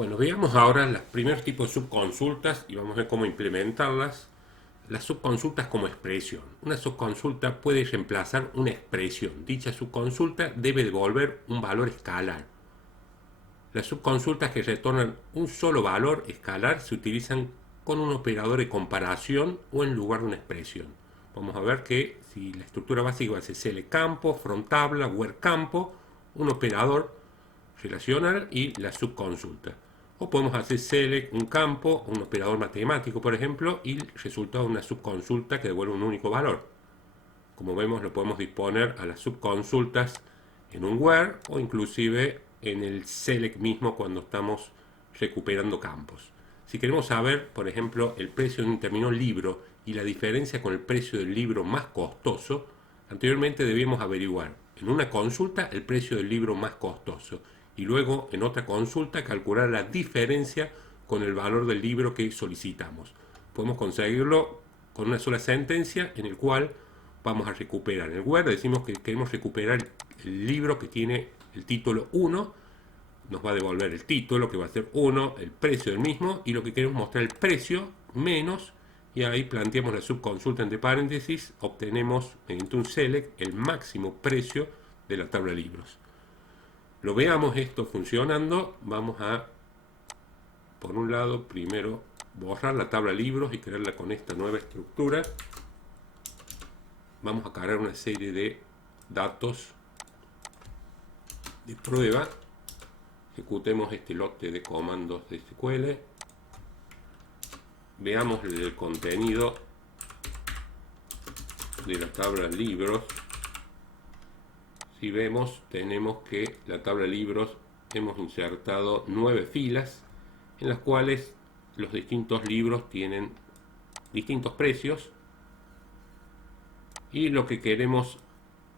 Bueno, veamos ahora los primeros tipos de subconsultas y vamos a ver cómo implementarlas. Las subconsultas como expresión. Una subconsulta puede reemplazar una expresión. Dicha subconsulta debe devolver un valor escalar. Las subconsultas que retornan un solo valor escalar se utilizan con un operador de comparación o en lugar de una expresión. Vamos a ver que si la estructura básica va a ser select campo, from tabla, where campo, un operador relacional y la subconsulta. O podemos hacer select un campo, un operador matemático, por ejemplo, y el resultado de una subconsulta que devuelve un único valor. Como vemos, lo podemos disponer a las subconsultas en un where o inclusive en el select mismo cuando estamos recuperando campos. Si queremos saber, por ejemplo, el precio de un determinado libro y la diferencia con el precio del libro más costoso, anteriormente debíamos averiguar en una consulta el precio del libro más costoso y luego en otra consulta calcular la diferencia con el valor del libro que solicitamos. Podemos conseguirlo con una sola sentencia en el cual vamos a recuperar. En el where decimos que queremos recuperar el libro que tiene el título 1, nos va a devolver el título que va a ser 1, el precio del mismo y lo que queremos mostrar el precio menos, y ahí planteamos la subconsulta entre paréntesis, obtenemos mediante un select el máximo precio de la tabla de libros. Lo veamos esto funcionando. Vamos a, por un lado, primero borrar la tabla de libros y crearla con esta nueva estructura. Vamos a cargar una serie de datos de prueba. Ejecutemos este lote de comandos de SQL. Veamos el contenido de la tabla de libros. Si vemos, tenemos que la tabla de libros hemos insertado 9 filas en las cuales los distintos libros tienen distintos precios, y lo que queremos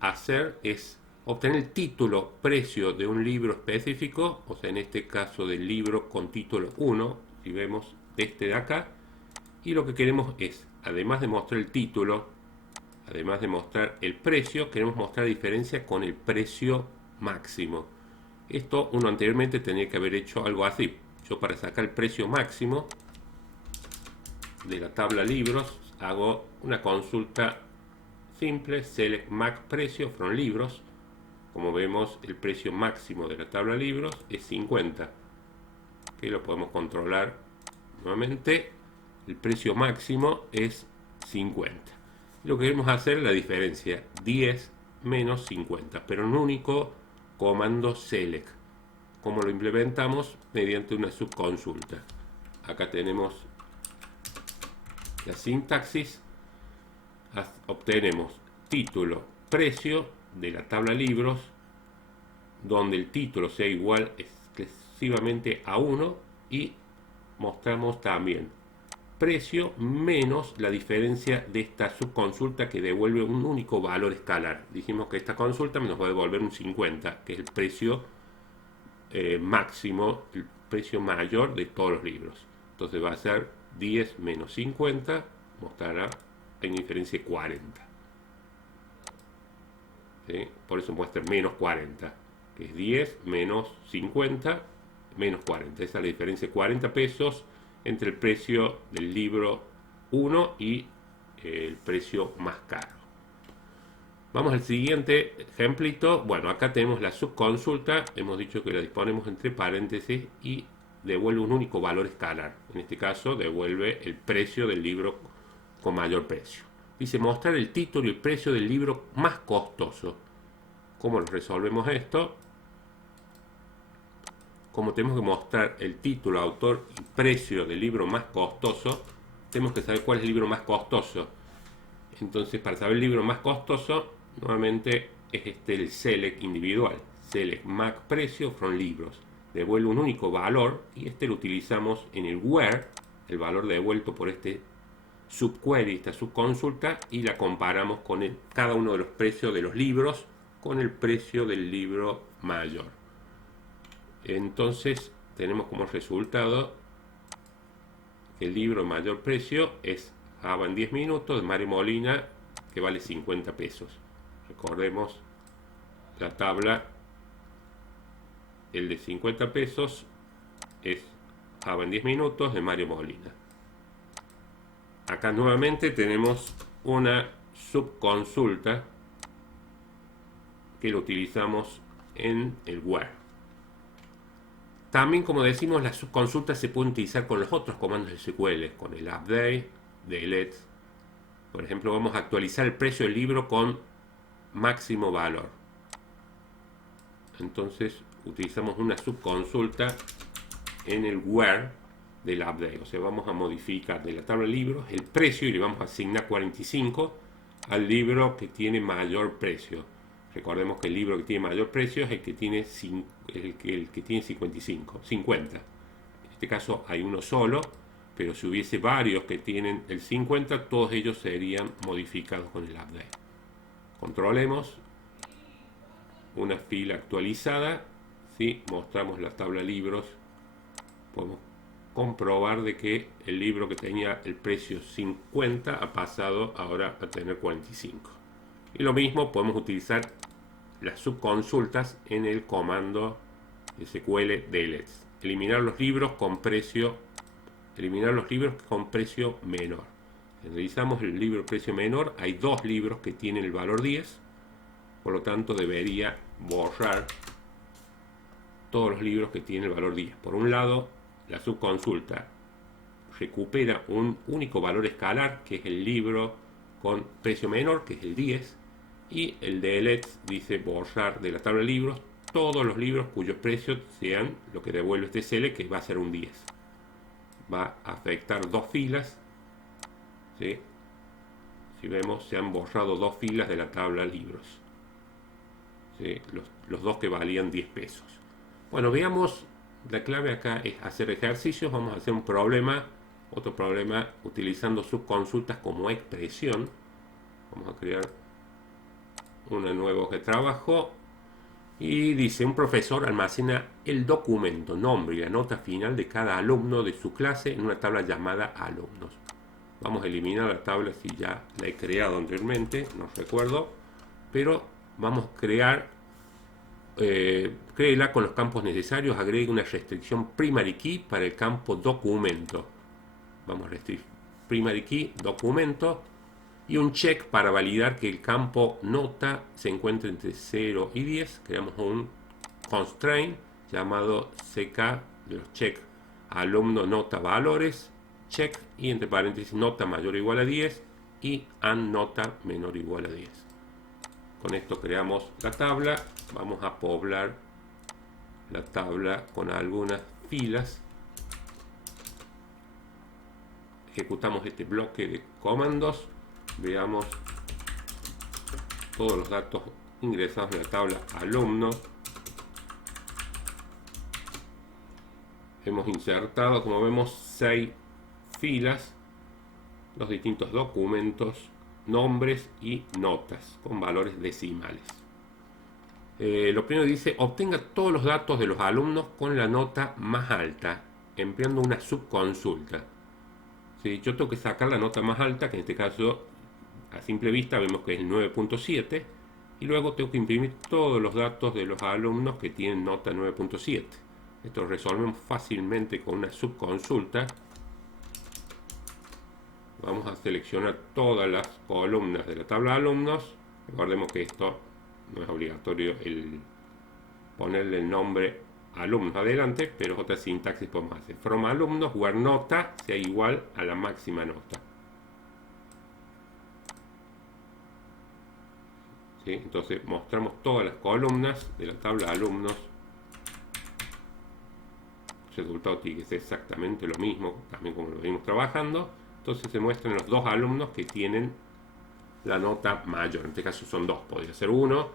hacer es obtener el título precio de un libro específico, o sea, en este caso del libro con título 1, si vemos este de acá, y lo que queremos es, además de mostrar el título, además de mostrar el precio, queremos mostrar la diferencia con el precio máximo. Esto uno anteriormente tenía que haber hecho algo así. Yo, para sacar el precio máximo de la tabla libros, hago una consulta simple, select max precio from libros. Como vemos, el precio máximo de la tabla libros es 50, que lo podemos controlar nuevamente. El precio máximo es 50. Lo que queremos hacer es la diferencia 10 menos 50, pero en un único comando select. ¿Cómo lo implementamos? Mediante una subconsulta. Acá tenemos la sintaxis. Obtenemos título, precio de la tabla libros, donde el título sea igual exclusivamente a 1, y mostramos también precio menos la diferencia de esta subconsulta que devuelve un único valor escalar. Dijimos que esta consulta nos va a devolver un 50, que es el precio máximo, el precio mayor de todos los libros. Entonces va a ser 10 menos 50, mostrará en diferencia de 40. ¿Sí? Por eso muestra menos 40, que es 10 menos 50 menos 40. Esa es la diferencia de 40 pesos entre el precio del libro 1 y el precio más caro. Vamos al siguiente ejemplito. Bueno, acá tenemos la subconsulta. Hemos dicho que la disponemos entre paréntesis y devuelve un único valor escalar. En este caso devuelve el precio del libro con mayor precio. Dice mostrar el título y el precio del libro más costoso. ¿Cómo lo resolvemos esto? Como tenemos que mostrar el título, autor y precio del libro más costoso, tenemos que saber cuál es el libro más costoso. Entonces, para saber el libro más costoso, nuevamente es el select individual. Select max precio from libros. Devuelve un único valor y este lo utilizamos en el where, el valor devuelto por este subquery, esta subconsulta, y la comparamos con cada uno de los precios de los libros con el precio del libro mayor. Entonces tenemos como resultado que el libro mayor precio es Java en 10 minutos de Mario Molina, que vale 50 pesos. Recordemos la tabla, el de 50 pesos es Java en 10 minutos de Mario Molina. Acá nuevamente tenemos una subconsulta que lo utilizamos en el where. También, como decimos, las subconsultas se pueden utilizar con los otros comandos de SQL, con el update, delete. Por ejemplo, vamos a actualizar el precio del libro con máximo valor. Entonces utilizamos una subconsulta en el where del update. O sea, vamos a modificar de la tabla de libros el precio y le vamos a asignar 45 al libro que tiene mayor precio. Recordemos que el libro que tiene mayor precio es el que tiene, el que tiene 50. En este caso hay uno solo, pero si hubiese varios que tienen el 50, todos ellos serían modificados con el update. Controlemos una fila actualizada. Si mostramos la tabla de libros, podemos comprobar de que el libro que tenía el precio 50 ha pasado ahora a tener 45. Y lo mismo podemos utilizar las subconsultas en el comando SQL delete. Eliminar los libros con precio menor. Revisamos el libro precio menor. Hay dos libros que tienen el valor 10. Por lo tanto, debería borrar todos los libros que tienen el valor 10. Por un lado, la subconsulta recupera un único valor escalar, que es el libro con precio menor, que es el 10, y el delete dice borrar de la tabla de libros todos los libros cuyos precios sean lo que devuelve este CL, que va a ser un 10. Va a afectar dos filas. ¿Sí? Si vemos, se han borrado dos filas de la tabla de libros. ¿Sí? Los dos que valían 10 pesos. Bueno, veamos, la clave acá es hacer ejercicios. Vamos a hacer un problema, otro problema utilizando subconsultas como expresión. Vamos a crear un nuevo hoja de trabajo y dice: un profesor almacena el documento, nombre y la nota final de cada alumno de su clase en una tabla llamada alumnos. Vamos a eliminar la tabla si ya la he creado anteriormente, no recuerdo, pero vamos a créela con los campos necesarios. Agregue una restricción primary key para el campo documento. Vamos a restringir primary key documento y un check para validar que el campo nota se encuentra entre 0 y 10. Creamos un constraint llamado ck de los check alumno nota valores check, y entre paréntesis nota mayor o igual a 10 y and nota menor o igual a 10. Con esto creamos la tabla. Vamos a poblar la tabla con algunas filas. Ejecutamos este bloque de comandos. Veamos todos los datos ingresados en la tabla alumno. Hemos insertado, como vemos, 6 filas, los distintos documentos, nombres y notas con valores decimales. Lo primero dice: obtenga todos los datos de los alumnos con la nota más alta empleando una subconsulta. ¿Sí? Yo tengo que sacar la nota más alta, que en este caso a simple vista vemos que es el 9.7, y luego tengo que imprimir todos los datos de los alumnos que tienen nota 9.7. Esto lo resolvemos fácilmente con una subconsulta. Vamos a seleccionar todas las columnas de la tabla de alumnos. Recordemos que esto no es obligatorio el ponerle el nombre alumnos adelante, pero es otra sintaxis que podemos hacer. From alumnos, where nota sea igual a la máxima nota. ¿Sí? Entonces mostramos todas las columnas de la tabla de alumnos. El resultado tiene que ser exactamente lo mismo, también como lo venimos trabajando. Entonces se muestran los dos alumnos que tienen la nota mayor. En este caso son dos, podría ser uno.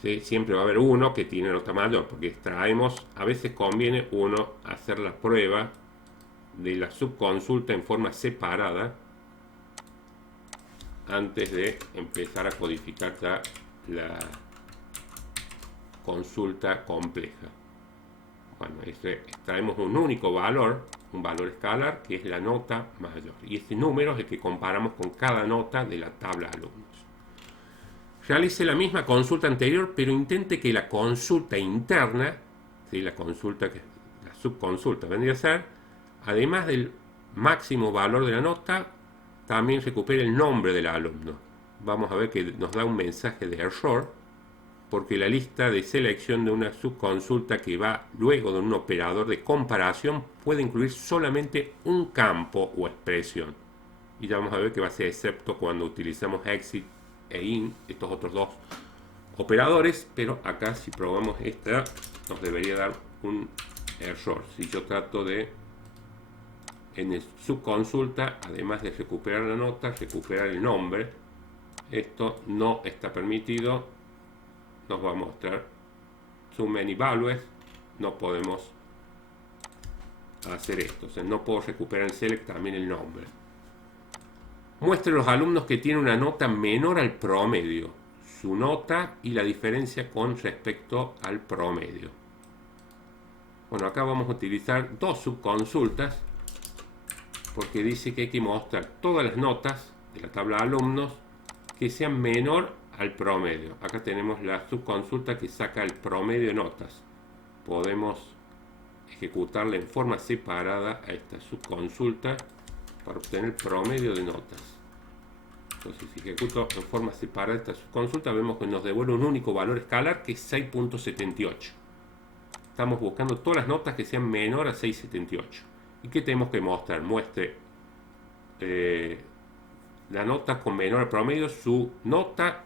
¿Sí? Siempre va a haber uno que tiene nota mayor, porque extraemos, a veces conviene uno hacer la prueba de la subconsulta en forma separada antes de empezar a codificar ya la consulta compleja. Bueno, extraemos un único valor, un valor escalar, que es la nota mayor. Y este número es el que comparamos con cada nota de la tabla de alumnos. Realice la misma consulta anterior, pero intente que la consulta interna, ¿sí? La subconsulta vendría a ser, además del máximo valor de la nota, también recupera el nombre del alumno. Vamos a ver que nos da un mensaje de error, porque la lista de selección de una subconsulta que va luego de un operador de comparación puede incluir solamente un campo o expresión. Y ya vamos a ver que va a ser excepto cuando utilizamos exit e in, estos otros dos operadores, pero acá si probamos esta nos debería dar un error. Si yo trato de, en el subconsulta, además de recuperar la nota, recuperar el nombre, esto no está permitido, nos va a mostrar too many values, no podemos hacer esto, o sea, no puedo recuperar en select también el nombre. Muestre los alumnos que tienen una nota menor al promedio, su nota y la diferencia con respecto al promedio. Bueno, acá vamos a utilizar dos subconsultas porque dice que hay que mostrar todas las notas de la tabla de alumnos que sean menor al promedio. Acá tenemos la subconsulta que saca el promedio de notas. Podemos ejecutarla en forma separada a esta subconsulta para obtener promedio de notas. Entonces, si ejecuto en forma separada esta subconsulta, vemos que nos devuelve un único valor escalar que es 6.78. Estamos buscando todas las notas que sean menor a 6.78. ¿Y qué tenemos que mostrar? Muestre la nota con menor al promedio, su nota.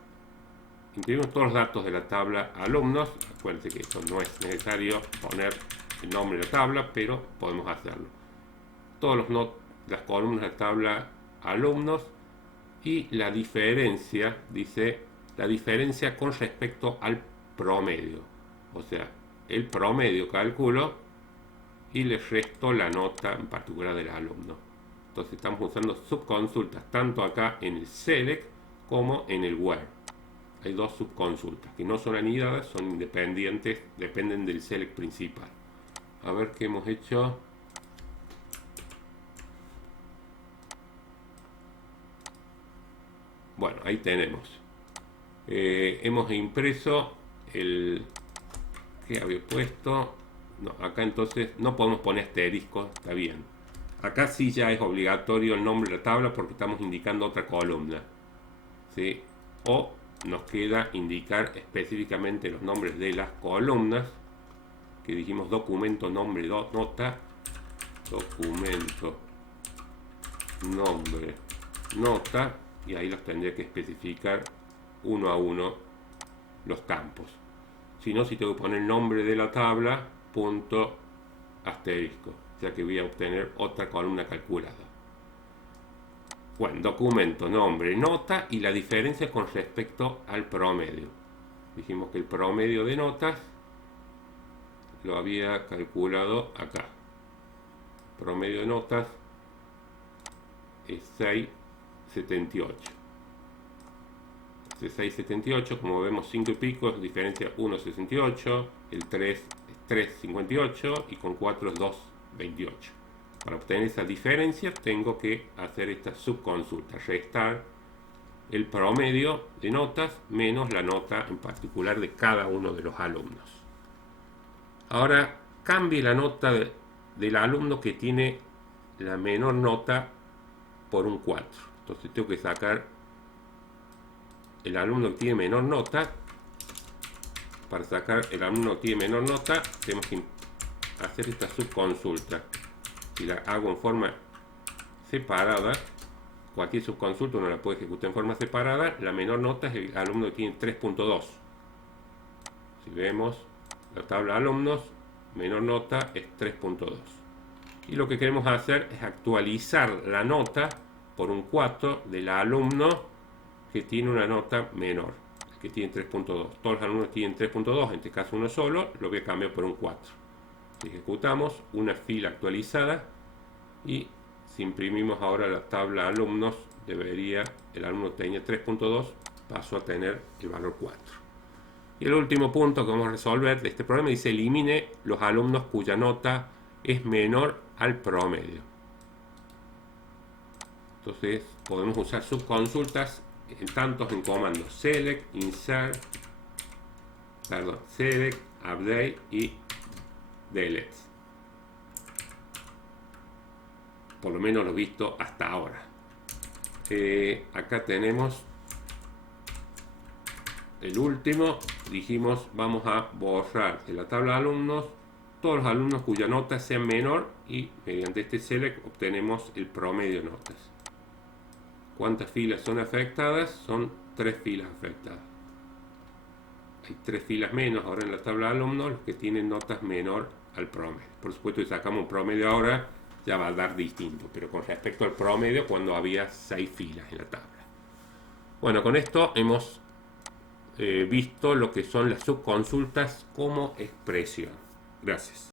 Imprimimos todos los datos de la tabla alumnos. Acuérdense que esto no es necesario poner el nombre de la tabla, pero podemos hacerlo. Todas las columnas de la tabla alumnos y la diferencia, dice la diferencia con respecto al promedio. O sea, el promedio calculo y le resto la nota en particular del alumno. Entonces estamos usando subconsultas tanto acá en el select como en el where. Hay dos subconsultas que no son anidadas, son independientes, dependen del select principal. A ver qué hemos hecho. Bueno, ahí tenemos. Hemos impreso el que había puesto. No, acá entonces no podemos poner asterisco, está bien. Acá sí ya es obligatorio el nombre de la tabla porque estamos indicando otra columna, ¿sí? O nos queda indicar específicamente los nombres de las columnas, que dijimos documento, nombre, nota, documento, nombre, nota, y ahí los tendré que especificar uno a uno los campos. Si no, si tengo que poner el nombre de la tabla, punto asterisco, o sea que voy a obtener otra columna calculada. Bueno, documento, nombre, nota y la diferencia con respecto al promedio. Dijimos que el promedio de notas lo había calculado acá. Promedio de notas es 6.78. 6.78, como vemos 5 y pico, diferencia 1.68, el 3 es 3.58 y con 4 es 2.28. Para obtener esa diferencia tengo que hacer esta subconsulta, restar el promedio de notas menos la nota en particular de cada uno de los alumnos. Ahora cambie la nota del alumno que tiene la menor nota por un 4. Entonces tengo que sacar el alumno que tiene menor nota. Para sacar el alumno que tiene menor nota tenemos que hacer esta subconsulta. Si la hago en forma separada, cualquier subconsulta uno la puede ejecutar en forma separada. La menor nota es el alumno que tiene 3.2. Si vemos la tabla de alumnos, menor nota es 3.2. Y lo que queremos hacer es actualizar la nota por un 4 del alumno que tiene una nota menor, que tiene 3.2. Todos los alumnos tienen 3.2, en este caso uno solo, lo voy a cambiar por un 4. Ejecutamos una fila actualizada y si imprimimos ahora la tabla alumnos, el alumno tenía 3.2, pasó a tener el valor 4. Y el último punto que vamos a resolver de este problema dice: elimine los alumnos cuya nota es menor al promedio. Entonces podemos usar subconsultas en comandos select, insert, select, update y delete. por lo menos lo visto hasta ahora. Acá tenemos el último. Dijimos vamos a borrar de la tabla de alumnos todos los alumnos cuya nota sea menor y mediante este select obtenemos el promedio de notas. ¿Cuántas filas son afectadas? Son 3 filas afectadas. Hay 3 filas menos ahora en la tabla de alumnos, los que tienen notas menor al promedio. Por supuesto, si sacamos un promedio ahora, ya va a dar distinto, pero con respecto al promedio cuando había 6 filas en la tabla. Bueno, con esto hemos visto lo que son las subconsultas como expresión. Gracias.